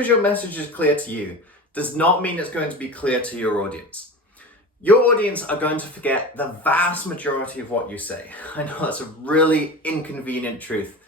because your message is clear to you does not mean it's going to be clear to your audience. Your audience are going to forget the vast majority of what you say. I know that's a really inconvenient truth,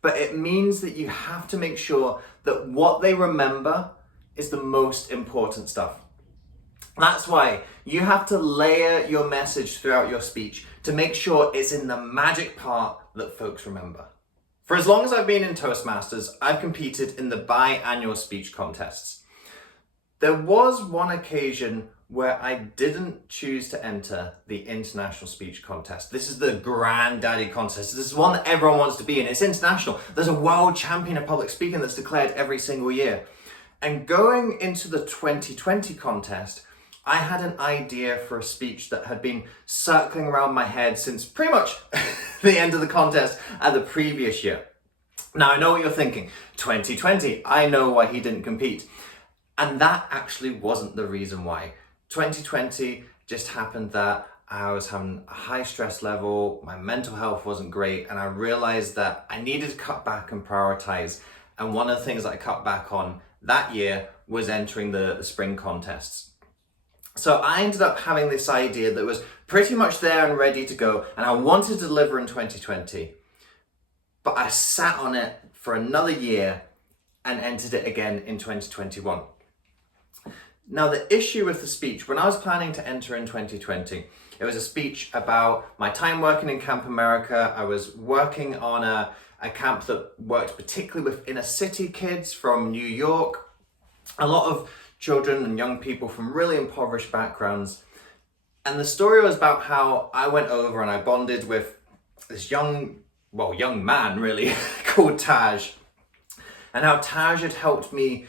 but it means that you have to make sure that what they remember is the most important stuff. That's why you have to layer your message throughout your speech to make sure it's in the magic part that folks remember. For as long as I've been in Toastmasters, I've competed in the biannual speech contests. There was one occasion where I didn't choose to enter the international speech contest. This is the granddaddy contest. This is one that everyone wants to be in. It's international. There's a world champion of public speaking that's declared every single year. And going into the 2020 contest, I had an idea for a speech that had been circling around my head since pretty much the end of the contest at the previous year. Now, I know what you're thinking. 2020, I know why he didn't compete. And that actually wasn't the reason why. 2020 just happened that I was having a high stress level, my mental health wasn't great, and I realized that I needed to cut back and prioritize. And one of the things that I cut back on that year was entering the spring contests. So I ended up having this idea that was pretty much there and ready to go, and I wanted to deliver in 2020. But I sat on it for another year and entered it again in 2021. Now, the issue with the speech, when I was planning to enter in 2020, it was a speech about my time working in Camp America. I was working on a camp that worked particularly with inner city kids from New York, a lot of children and young people from really impoverished backgrounds. And the story was about how I went over and I bonded with this young man really, called Taj. And how Taj had helped me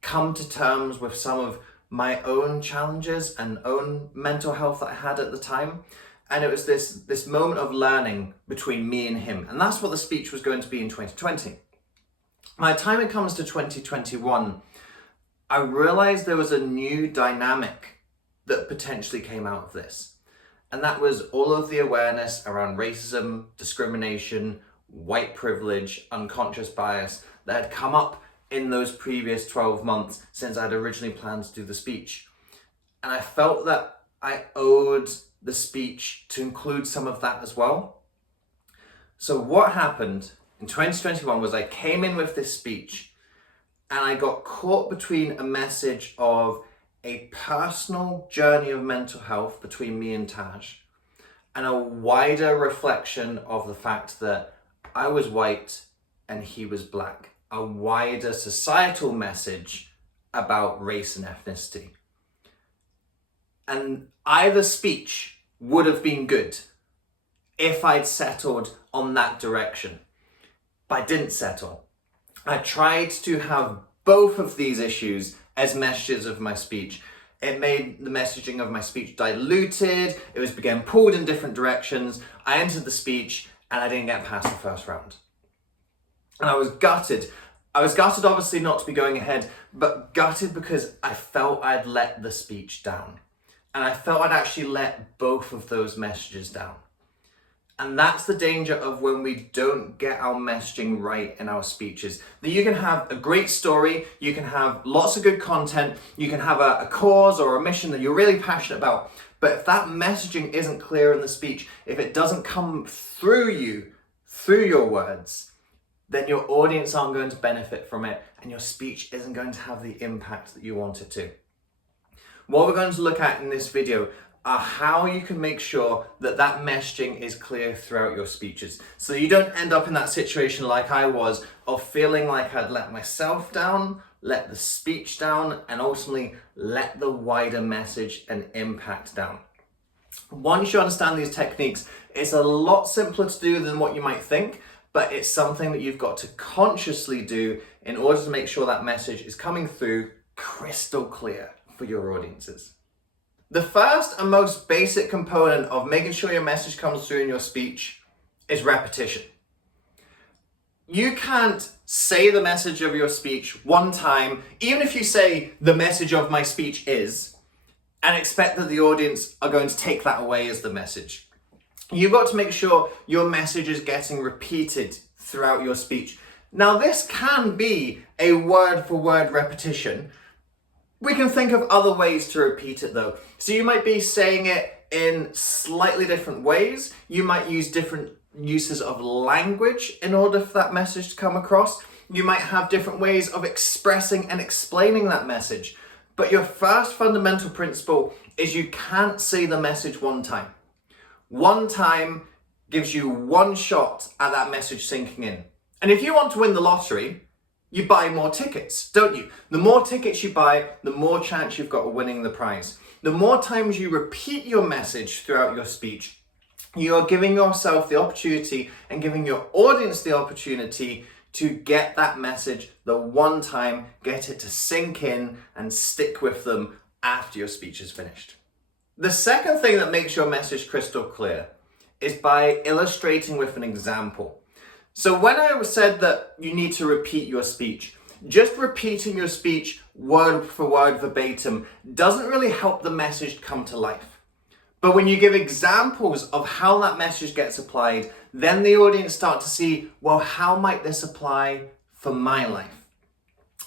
come to terms with some of my own challenges and own mental health that I had at the time. And it was this moment of learning between me and him. And that's what the speech was going to be in 2020. By the time it comes to 2021, I realized there was a new dynamic that potentially came out of this. And that was all of the awareness around racism, discrimination, white privilege, unconscious bias that had come up in those previous 12 months since I'd originally planned to do the speech. And I felt that I owed the speech to include some of that as well. So what happened in 2021 was I came in with this speech and I got caught between a message of a personal journey of mental health between me and Taj and a wider reflection of the fact that I was white and he was black, a wider societal message about race and ethnicity. And either speech would have been good if I'd settled on that direction, but I didn't settle. I tried to have both of these issues as messages of my speech. It made the messaging of my speech diluted, it was being pulled in different directions. I entered the speech and I didn't get past the first round. And I was gutted. I was gutted obviously not to be going ahead, but gutted because I felt I'd let the speech down. And I felt I'd actually let both of those messages down. And that's the danger of when we don't get our messaging right in our speeches. That you can have a great story, you can have lots of good content, you can have a cause or a mission that you're really passionate about. But if that messaging isn't clear in the speech, if it doesn't come through you, through your words, then your audience aren't going to benefit from it and your speech isn't going to have the impact that you want it to. What we're going to look at in this video are how you can make sure that that messaging is clear throughout your speeches. So you don't end up in that situation like I was of feeling like I'd let myself down, let the speech down, and ultimately let the wider message and impact down. Once you understand these techniques, it's a lot simpler to do than what you might think, but it's something that you've got to consciously do in order to make sure that message is coming through crystal clear for your audiences. The first and most basic component of making sure your message comes through in your speech is repetition. You can't say the message of your speech one time, even if you say the message of my speech is, and expect that the audience are going to take that away as the message. You've got to make sure your message is getting repeated throughout your speech. Now, this can be a word for word repetition. We can think of other ways to repeat it though. So you might be saying it in slightly different ways. You might use different uses of language in order for that message to come across. You might have different ways of expressing and explaining that message. But your first fundamental principle is you can't say the message one time. One time gives you one shot at that message sinking in. And if you want to win the lottery, you buy more tickets, don't you? The more tickets you buy, the more chance you've got of winning the prize. The more times you repeat your message throughout your speech, you are giving yourself the opportunity and giving your audience the opportunity to get that message the one time, get it to sink in and stick with them after your speech is finished. The second thing that makes your message crystal clear is by illustrating with an example. So when I said that you need to repeat your speech, just repeating your speech word for word verbatim doesn't really help the message come to life. But when you give examples of how that message gets applied, then the audience start to see, well, how might this apply for my life?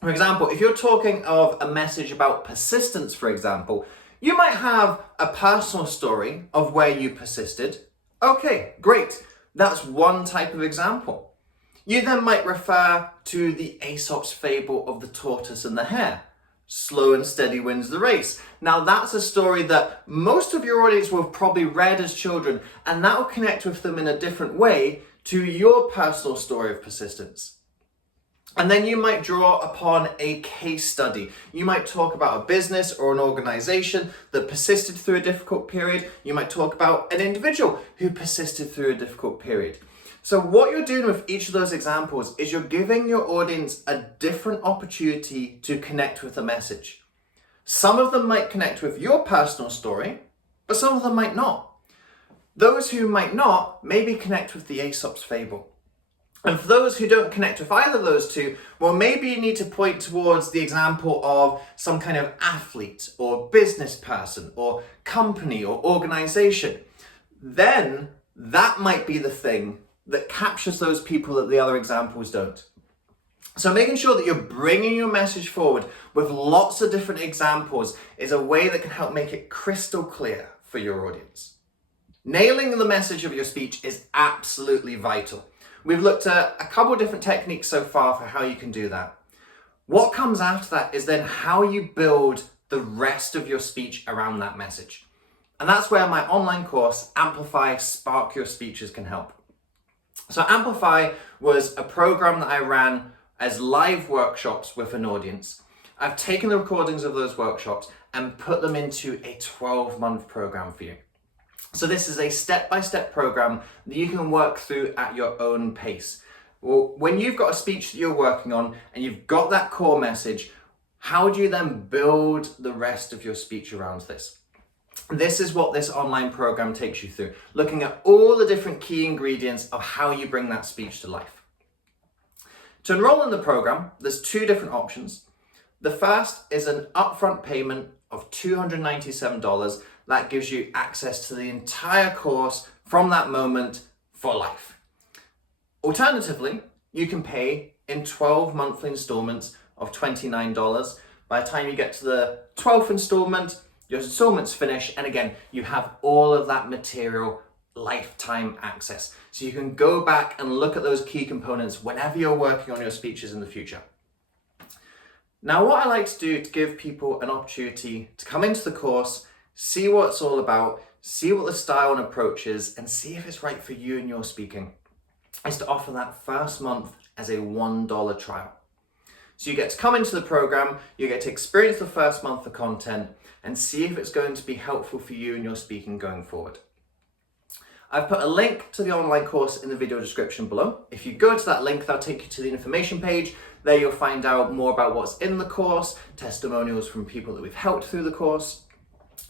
For example, if you're talking of a message about persistence, for example, you might have a personal story of where you persisted. Okay, great. That's one type of example. You then might refer to the Aesop's fable of the tortoise and the hare. Slow and steady wins the race. Now that's a story that most of your audience will have probably read as children, and that will connect with them in a different way to your personal story of persistence. And then you might draw upon a case study. You might talk about a business or an organization that persisted through a difficult period. You might talk about an individual who persisted through a difficult period. So what you're doing with each of those examples is you're giving your audience a different opportunity to connect with the message. Some of them might connect with your personal story, but some of them might not. Those who might not maybe connect with the Aesop's fable. And for those who don't connect with either of those two, well, maybe you need to point towards the example of some kind of athlete or business person or company or organization. Then that might be the thing that captures those people that the other examples don't. So making sure that you're bringing your message forward with lots of different examples is a way that can help make it crystal clear for your audience. Nailing the message of your speech is absolutely vital. We've looked at a couple of different techniques so far for how you can do that. What comes after that is then how you build the rest of your speech around that message. And that's where my online course, Amplify, Spark Your Speeches, can help. So Amplify was a program that I ran as live workshops with an audience. I've taken the recordings of those workshops and put them into a 12-month program for you. So this is a step-by-step program that you can work through at your own pace. Well, when you've got a speech that you're working on and you've got that core message, how do you then build the rest of your speech around this? This is what this online program takes you through, looking at all the different key ingredients of how you bring that speech to life. To enroll in the program, there's two different options. The first is an upfront payment of $297. That gives you access to the entire course from that moment for life. Alternatively, you can pay in 12 monthly installments of $29. By the time you get to the 12th installment, your installments finish, and again, you have all of that material lifetime access. So you can go back and look at those key components whenever you're working on your speeches in the future. Now, what I like to do to give people an opportunity to come into the course, see what it's all about, see what the style and approach is, and see if it's right for you and your speaking, is to offer that first month as a $1 trial. So you get to come into the program, you get to experience the first month of content, and see if it's going to be helpful for you and your speaking going forward. I've put a link to the online course in the video description below. If you go to that link, that'll take you to the information page. There you'll find out more about what's in the course, testimonials from people that we've helped through the course.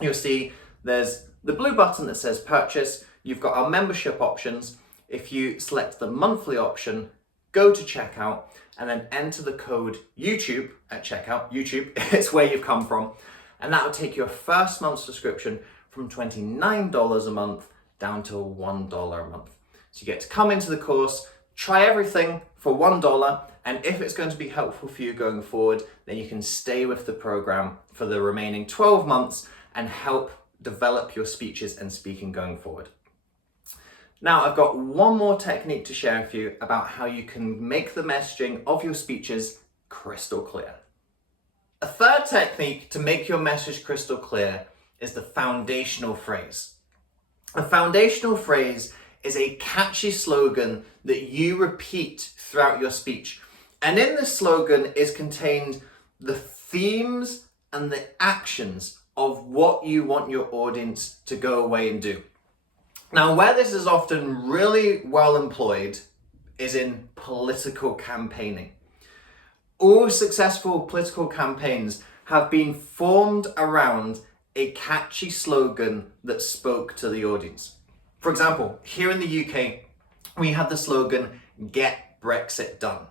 You'll see there's the blue button that says purchase. You've got our membership options. If you select the monthly option, go to checkout and then enter the code YouTube at checkout. YouTube, it's where you've come from. And that will take your first month's subscription from $29 a month down to $1 a month. So you get to come into the course, Try everything for $1, and if it's going to be helpful for you going forward, then you can stay with the program for the remaining 12 months and help develop your speeches and speaking going forward. Now, I've got one more technique to share with you about how you can make the messaging of your speeches crystal clear. A third technique to make your message crystal clear is the foundational phrase. A foundational phrase is a catchy slogan that you repeat throughout your speech. And in this slogan is contained the themes and the actions of what you want your audience to go away and do. Now, where this is often really well employed is in political campaigning. All successful political campaigns have been formed around a catchy slogan that spoke to the audience. For example, here in the UK, we had the slogan, "Get Brexit Done."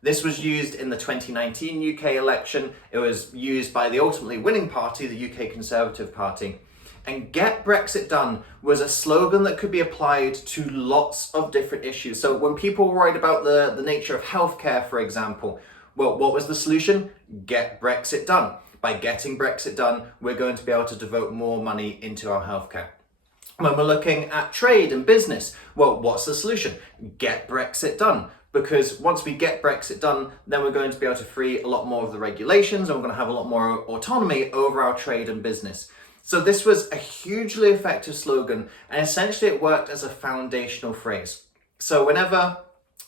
This was used in the 2019 UK election. It was used by the ultimately winning party, the UK Conservative Party. And "Get Brexit Done" was a slogan that could be applied to lots of different issues. So when people were worried about the nature of healthcare, for example, well, what was the solution? Get Brexit done. By getting Brexit done, we're going to be able to devote more money into our healthcare. When we're looking at trade and business, well, what's the solution? Get Brexit done. Because once we get Brexit done, then we're going to be able to free a lot more of the regulations, and we're going to have a lot more autonomy over our trade and business. So this was a hugely effective slogan, and essentially it worked as a foundational phrase. So whenever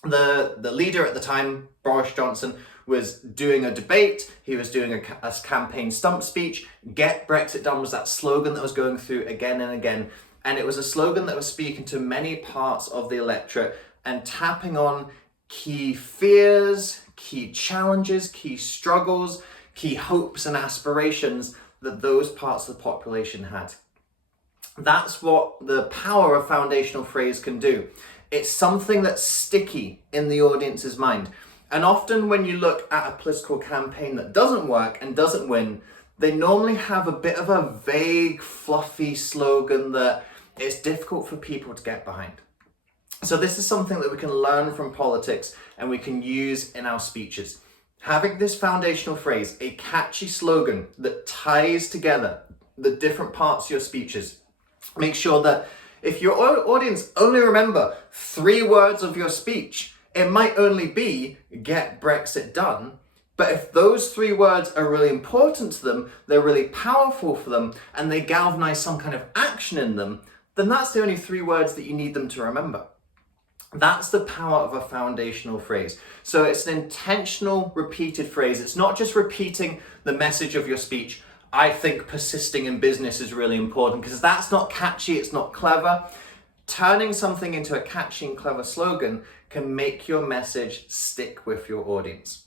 the leader at the time, Boris Johnson, was doing a debate, he was doing a campaign stump speech, "Get Brexit Done" was that slogan that was going through again and again. And it was a slogan that was speaking to many parts of the electorate and tapping on key fears, key challenges, key struggles, key hopes and aspirations that those parts of the population had. That's what the power of foundational phrase can do. It's something that's sticky in the audience's mind. And often when you look at a political campaign that doesn't work and doesn't win, they normally have a bit of a vague, fluffy slogan that it's difficult for people to get behind. So this is something that we can learn from politics and we can use in our speeches. Having this foundational phrase, a catchy slogan that ties together the different parts of your speeches. Make sure that if your audience only remember 3 words of your speech, it might only be "Get Brexit Done." But if those 3 words are really important to them, they're really powerful for them, and they galvanize some kind of action in them, then that's the only 3 words that you need them to remember. That's the power of a foundational phrase. So it's an intentional repeated phrase. It's not just repeating the message of your speech. I think persisting in business is really important, because that's not catchy, it's not clever. Turning something into a catchy and clever slogan can make your message stick with your audience.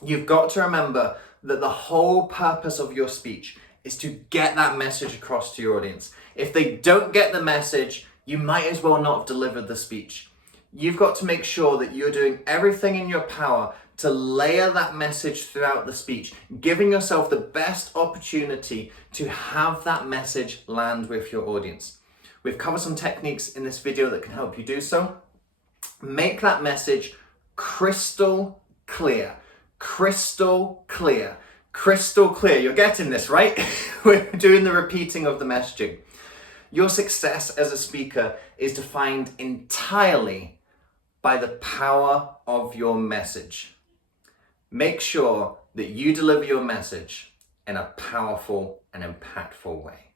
You've got to remember that the whole purpose of your speech is to get that message across to your audience. If they don't get the message, you might as well not have delivered the speech. You've got to make sure that you're doing everything in your power to layer that message throughout the speech, giving yourself the best opportunity to have that message land with your audience. We've covered some techniques in this video that can help you do so. Make that message crystal clear. Crystal clear. Crystal clear. You're getting this, right? We're doing the repeating of the messaging. Your success as a speaker is defined entirely by the power of your message. Make sure that you deliver your message in a powerful and impactful way.